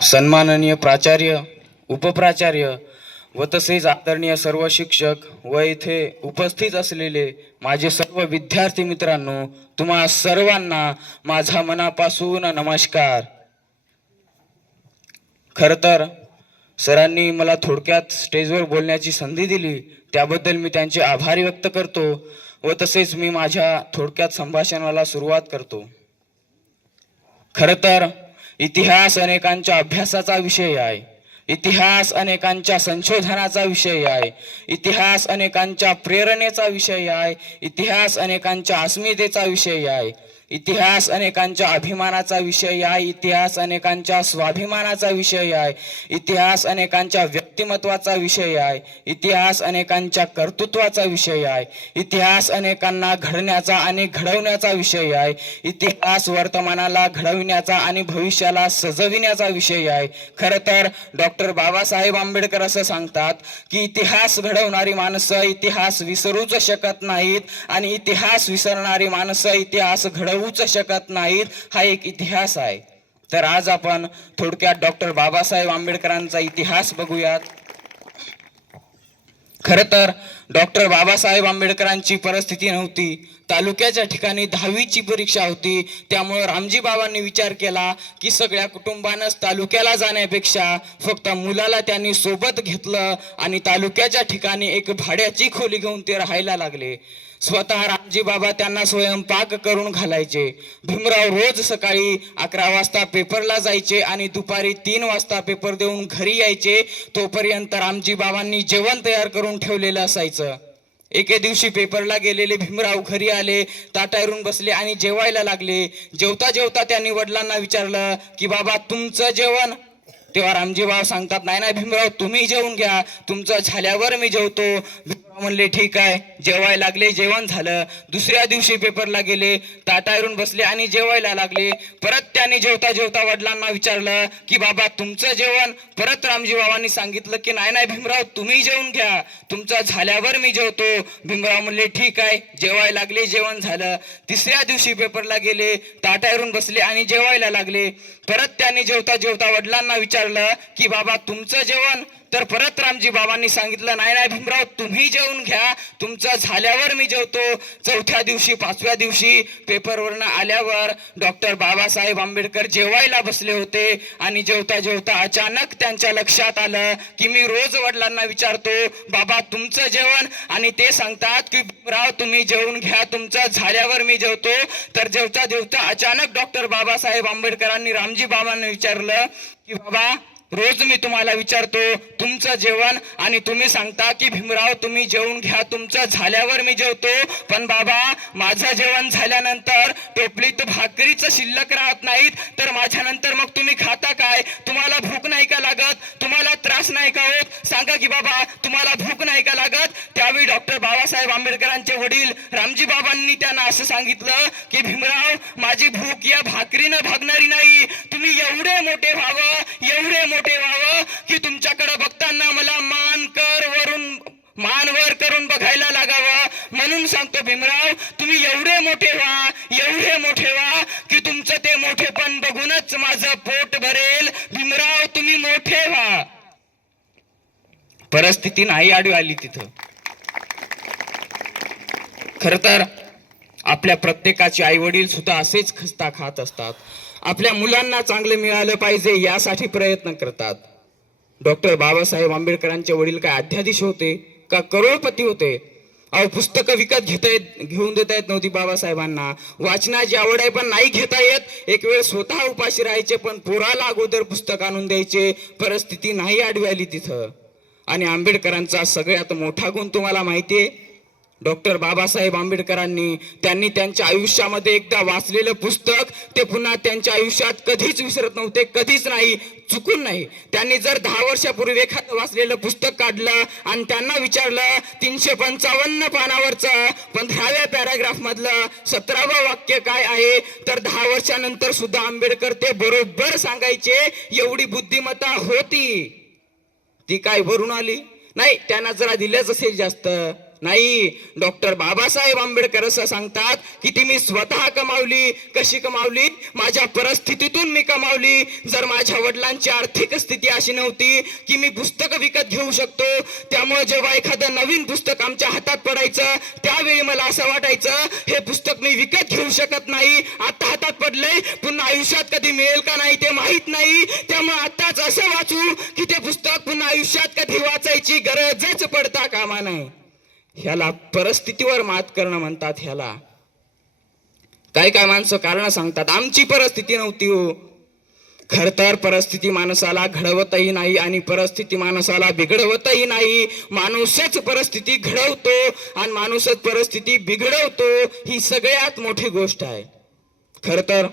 सन्माननीय प्राचार्य, उपप्राचार्य व तसेच आदरणीय सर्व शिक्षक व इथे उपस्थित असलेले माझे सर्व विद्यार्थी मित्रांनो, तुम्हा सर्वांना माझा मनापासून नमस्कार. खरं तर सरांनी मला थोडक्यात स्टेजवर बोलण्याची संधी दिली, त्याबद्दल मी त्यांचे आभार व्यक्त करतो व तसेच मी माझ्या थोडक्यात संभाषणाला सुरुवात करतो. खरं तर इतिहास अनेकांच्या अभ्यासाचा विषय आहे. इतिहास अनेकांच्या संशोधनाचा विषय आहे. इतिहास अनेकांच्या प्रेरणेचा विषय आहे. इतिहास अनेकांच्या अस्मितेचा विषय आहे. इतिहास अनेकांच्या अभिमानाचा विषय आहे. इतिहास अनेकांच्या स्वाभिमानाचा विषय आहे. इतिहास अनेकांच्या व्यक्तिमत्वाचा विषय आहे. इतिहास अनेकांच्या कर्तृत्वाचा विषय आहे. इतिहास अनेकांना घडण्याचा आणि घडवण्याचा विषय आहे. इतिहास वर्तमानाला घडविण्याचा आणि भविष्याला सजविण्याचा विषय आहे. खरं तर डॉक्टर बाबासाहेब आंबेडकर असं सांगतात की इतिहास घडवणारी माणसं इतिहास विसरूच शकत नाहीत आणि इतिहास विसरणारी माणसं इतिहास घडवूच शकत नाहीत. हा एक इतिहास आहे. तर आज आपण थोडक्यात डॉक्टर बाबासाहेब आंबेडकरांचा इतिहास बघूयात. खरं तर डॉक्टर बाबासाहेब आंबेडकरांची परिस्थिती नव्हती. तालुक्याच्या ठिकाणी 10वीची परीक्षा होती. त्यामुळे रामजी बाबांनी विचार केला की सगळ्या कुटुंबानंच तालुक्याला जाण्यापेक्षा फक्त मुलाला त्यांनी सोबत घेतलं आणि तालुक्याच्या ठिकाणी एक भाड्याची खोली घेऊन ते राहायला लागले. स्वतः रामजी बाबा त्यांना स्वयंपाक करून घालायचे. भीमराव रोज सकाळी 11 वाजता पेपरला जायचे आणि दुपारी 3 वाजता पेपर देऊन घरी यायचे. तोपर्यंत रामजी बाबांनी जेवण तयार करून ठेवलेलं असायचं. एके दिवशी पेपरला गेलेले भीमराव घरी आले, ताटावरून बसले आणि जेवायला लागले. जेवता जेवता त्यांनी वडिलांना विचारलं की बाबा तुमचं जेवण? तेव्हा रामजी बाबा सांगतात नाही नाही भीमराव तुम्ही जेवून घ्या, तुमचं झाल्यावर मी जेवतो. भीमराव म्हणले ठीक आहे. जेवायला लागले, जेवण झालं. दुसऱ्या दिवशी पेपरला गेले, ताटावरून बसले आणि जेवायला लागले. परत त्यांनी जेवता जेवता वडिलांना विचारलं की बाबा तुमचं जेवण? परत रामजी बाबांनी सांगितलं की नाही नाही भीमराव तुम्ही जेवून घ्या, तुमचं झाल्यावर मी जेवतो. भीमराव म्हणले ठीक आहे. जेवायला लागले, जेवण झालं. तिसऱ्या दिवशी पेपरला गेले, ताटावरून बसले आणि जेवायला लागले. परत त्यांनी जेवता जेवता वडिलांना विचारलं की बाबा तुमचं जेवण? तर परत रामजी बाबांनी सांगितलं नाही नाही भीमराव तुम्ही जेवून घ्या, तुमचं झाल्यावर मी जेवतो. चौथ्या दिवशी 5व्या दिवशी पेपरवरनं आल्यावर डॉक्टर बाबासाहेब आंबेडकर जेवायला बसले होते आणि जेवता जेवता अचानक त्यांच्या लक्षात आलं की मी रोज वडिलांना विचारतो बाबा तुमचं जेवण आणि ते सांगतात की भीमराव तुम्ही जेवून घ्या, तुमचं झाल्यावर मी जेवतो. तर जेवता जेवता अचानक डॉक्टर बाबासाहेब आंबेडकरांनी रामजी बाबांना विचारलं की बाबा रोज मी तुम्हाला विचारतो तुमचं जेवण आणि तुम्ही सांगता की भीमराव तुम्ही जेवून घ्या, तुमचं झाल्यावर मी जेवतो. पण बाबा माझं जेवण झाल्यानंतर टोपलीत भाकरीचं शिल्लक राहत नाहीत, तर माझ्यानंतर मग तुम्ही खाता काय? तुम्हाला भूक नाही का लागत? तुम्हाला त्रास नाही का होत? सांगा की बाबा तुम्हाला भूक नाही का लागत? त्यावेळी डॉक्टर बाबासाहेब आंबेडकरांचे वडील रामजी बाबांनी त्यांना असं सांगितलं की भीमराव माझी भूक या भाकरीनं भागणारी नाही. तुम्ही एवढे मोठे व्हावं, एवढे मोठे व्हावं की तुमच्याकडे बघताना मला मान वर करून बघायला लागावं. म्हणून सांगतो भीमराव तुम्ही एवढे मोठे व्हा, एवढे मोठे व्हा की तुमचं ते मोठेपण बघूनच माझं पोट भरेल. भीमराव तुम्ही मोठे व्हा. परिस्थिती नाही आडवी आली तिथं. खर तर आपल्या प्रत्येकाचे आई वडील सुद्धा असेच खस्ता खात असतात. आपल्या मुलांना चांगले मिळालं पाहिजे यासाठी प्रयत्न करतात. डॉक्टर बाबासाहेब आंबेडकरांचे वडील काय अध्याधीश होते का करोडपती होते? अहो पुस्तकं विकत घेऊन देता येत नव्हती बाबासाहेबांना. वाचनाची आवड आहे पण नाही घेता येत. एक वेळ स्वतः उपाशी राहायचे पण पोराला अगोदर पुस्तक आणून द्यायचे. परिस्थिती नाही आडवी आली तिथं. आणि आंबेडकरांचा सगळ्यात मोठा गुण तुम्हाला माहितीये, डॉक्टर बाबासाहेब आंबेडकरांनी त्यांनी त्यांच्या आयुष्यामध्ये एकदा वाचलेलं पुस्तक ते पुन्हा त्यांच्या आयुष्यात कधीच विसरत नव्हते, कधीच नाही, चुकून नाही. त्यांनी जर 10 वर्षापूर्वी एखादं वाचलेलं पुस्तक काढलं आणि त्यांना विचारलं 355 पानावरचं 15व्या पॅराग्राफ मधलं 17वं वाक्य काय आहे, तर 10 वर्षानंतर सुद्धा आंबेडकर ते बरोबर सांगायचे. एवढी बुद्धिमत्ता होती. ती काय वरून आली? नाही, त्यांना जरा दिलंच असेल जास्त. नाही, डॉक्टर बाबासाहेब आंबेडकर असं सांगतात की ती मी स्वतः कमावली. कशी कमावली? माझ्या परिस्थितीतून मी कमावली. जर माझ्या वडिलांची आर्थिक स्थिती अशी नव्हती की मी पुस्तक विकत घेऊ शकतो, त्यामुळे जेव्हा एखादं नवीन पुस्तक आमच्या हातात पडायचं त्यावेळी मला असं वाटायचं हे पुस्तक मी विकत घेऊ शकत नाही. आता हातात पडलंय, पुन्हा आयुष्यात कधी मिळेल का नाही ते माहित नाही, त्यामुळे आताच असं वाचू की ते पुस्तक पुन्हा आयुष्यात कधी वाचायची गरजच पडता कामा नये. ह्याला परिस्थितीवर मात करणं म्हणतात. ह्याला काय काय माणसं कारण सांगतात आमची परिस्थिती नव्हती. हो, खर तर परिस्थिती माणसाला घडवतही नाही आणि परिस्थिती माणसाला बिघडवतही नाही. माणूसच परिस्थिती घडवतो आणि माणूसच परिस्थिती बिघडवतो. ही सगळ्यात मोठी गोष्ट आहे. खर तर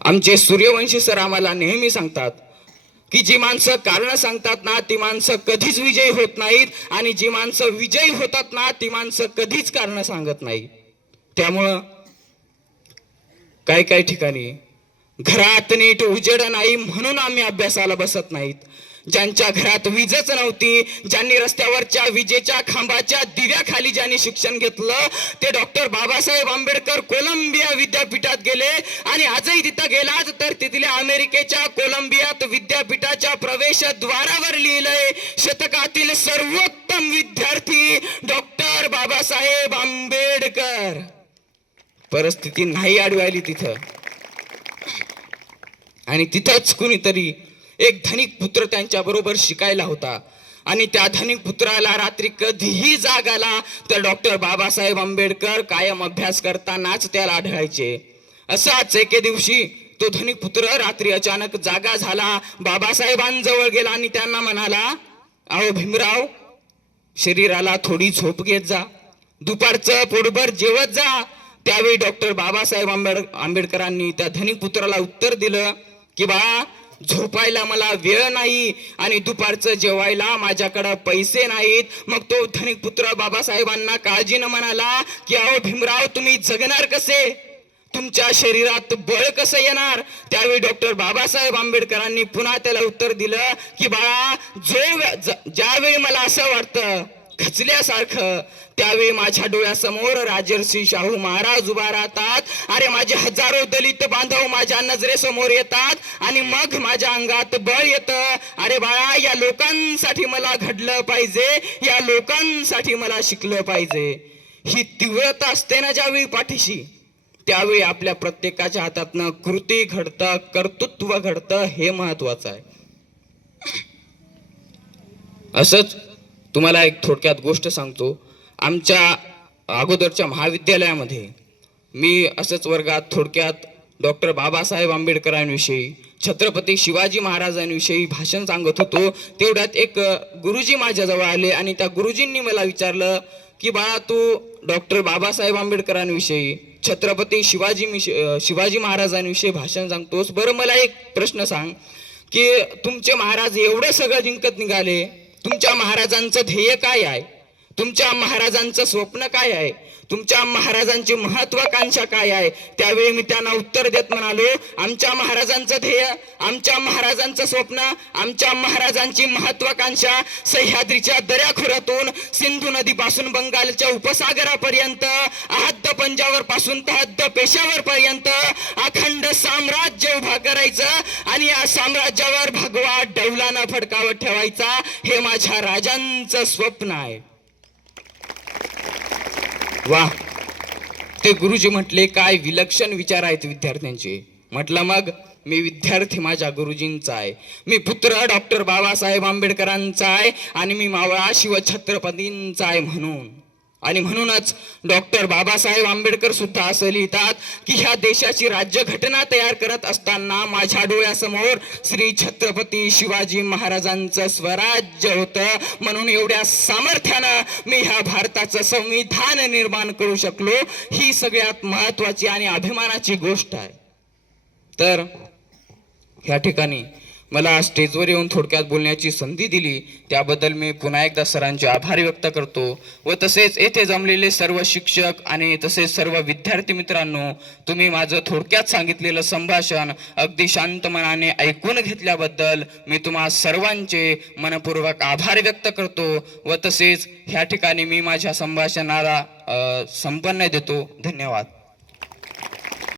आमचे सूर्यवंशी सर आम्हाला नेहमी सांगतात की जी माणसं कारण सांगतात ना ती माणसं कधीच विजयी होत नाहीत आणि जी माणसं विजयी होतात ना ती माणसं कधीच कारण सांगत नाही. त्यामुळं काही काही ठिकाणी घरात नीट उजेड नाही म्हणून आम्ही अभ्यासाला बसत नाहीत. ज्यांच्या घरात वीजच नव्हती, ज्यांनी रस्त्यावरच्या विजेच्या खांबाच्या दिव्याखाली ज्यांनी शिक्षण घेतलं ते डॉक्टर बाबासाहेब आंबेडकर कोलंबिया विद्यापीठात गेले आणि आजही तिथं गेलात तर तिथल्या अमेरिकेच्या कोलंबियात विद्यापीठाच्या प्रवेशद्वारावर लिहिलंय शतकातील सर्वोत्तम विद्यार्थी डॉक्टर बाबासाहेब आंबेडकर. परिस्थिती नाही आडवायली तिथं. आणि तिथंच कुणीतरी एक धनिक पुत्र त्यांच्या बरोबर शिकायला होता आणि त्या धनिक पुत्राला रात्री कधीही जाग आला तर डॉक्टर बाबासाहेब आंबेडकर कायम अभ्यास करतानाच त्याला आढळायचे. असाच एके दिवशी तो धनिक पुत्र रात्री अचानक जागा झाला, बाबासाहेबांजवळ गेला आणि त्यांना म्हणाला, अहो भीमराव, शरीराला थोडी झोप घेत जा, दुपारचं पोटभर जेवत जा. त्यावेळी डॉक्टर बाबासाहेब आंबेडकरांनी त्या धनिक पुत्राला उत्तर दिलं की बा, झोपायला मला वेळ नाही आणि दुपारचं जेवायला माझ्याकडे पैसे नाहीत. मग तो धनिक पुत्र बाबासाहेबांना काळजीनं म्हणाला की अहो भीमराव, तुम्ही जगणार कसे? तुमच्या शरीरात बळ कसं येणार? त्यावेळी डॉक्टर बाबासाहेब आंबेडकरांनी पुन्हा त्याला उत्तर दिलं की बाळा, ज्यावेळी मला असं वाटतं खचल्यासारखं त्यावेळी माझ्या डोळ्यासमोर राजर्षी शाहू महाराज उभा राहतात. अरे माझे हजारो दलित बांधव माझ्या नजरेसमोर येतात आणि मग माझ्या अंगात बळ येतं. अरे बाळा, या लोकांसाठी मला घडलं पाहिजे, या लोकांसाठी मला शिकलं पाहिजे. ही तीव्रता असते ना ज्यावेळी पाठीशी, त्यावेळी आपल्या प्रत्येकाच्या हातातनं कृती घडतं, कर्तृत्व घडतं. हे महत्वाचं आहे. असंच तुम्हाला एक थोडक्यात गोष्ट सांगतो. आमच्या अगोदरच्या महाविद्यालयामध्ये मी असंच वर्गात थोडक्यात डॉक्टर बाबासाहेब आंबेडकरांविषयी, छत्रपती शिवाजी महाराजांविषयी भाषण सांगत होतो. तेवढ्यात एक गुरुजी माझ्याजवळ आले आणि त्या गुरुजींनी मला विचारलं की बाळा, तू डॉक्टर बाबासाहेब आंबेडकरांविषयी, छत्रपती शिवाजी महाराजांविषयी भाषण सांगतोस, बरं मला एक प्रश्न सांग की तुमचे महाराज एवढं सगळं जिंकत निघाले, तुमच्या महाराजांचं ध्येय काय आहे? तुमच्या महाराजांचं स्वप्न काय आहे? तुमच्या महाराजांची महत्वाकांक्षा काय आहे? त्यावेळी मी त्यांना उत्तर देत म्हणालो, आमच्या महाराजांचं ध्येय, आमच्या महाराजांचं स्वप्न, आमच्या महाराजांची महत्वाकांक्षा सह्याद्रीच्या दऱ्याखोऱ्यातून सिंधू नदीपासून बंगालच्या उपसागरापर्यंत, आहद्द पंजावर पासून तहद्द पेशावर पर्यंत अखंड साम्राज्य उभा करायचं आणि या साम्राज्यावर भगवा डौलानं फडकावत ठेवायचा. हे माझ्या राजांचं स्वप्न आहे. वाह! ते गुरुजी म्हटले, काय विलक्षण विचार आहेत विद्यार्थ्यांचे. म्हटलं मग मी विद्यार्थी माझ्या गुरुजींचा आहे, मी पुत्र डॉक्टर बाबासाहेब आंबेडकरांचा आहे आणि मी मावळा शिवछत्रपतींचा आहे म्हणून. आणि म्हणूनच डॉक्टर बाबासाहेब आंबेडकर सुद्धा असं लिहितात की ह्या देशाची राज्यघटना तयार करत असताना माझ्या डोळ्यासमोर श्री छत्रपती शिवाजी महाराजांचं स्वराज्य होतं, म्हणून एवढ्या सामर्थ्यानं मी ह्या भारताचं संविधान निर्माण करू शकलो. ही सगळ्यात महत्वाची आणि अभिमानाची गोष्ट आहे. तर ह्या ठिकाणी मला स्टेजवर येऊन थोडक्यात बोलण्याची संधी दिली त्याबद्दल मी पुन्हा एकदा सरांचे आभार व्यक्त करतो व तसेच येथे जमलेले सर्व शिक्षक आणि तसेच सर्व विद्यार्थी मित्रांनो, तुम्ही माझं थोडक्यात सांगितलेलं संभाषण अगदी शांत मनाने ऐकून घेतल्याबद्दल मी तुम्हा सर्वांचे मनपूर्वक आभार व्यक्त करतो व तसेच ह्या ठिकाणी मी माझ्या संभाषणाला संपन्न देतो. धन्यवाद.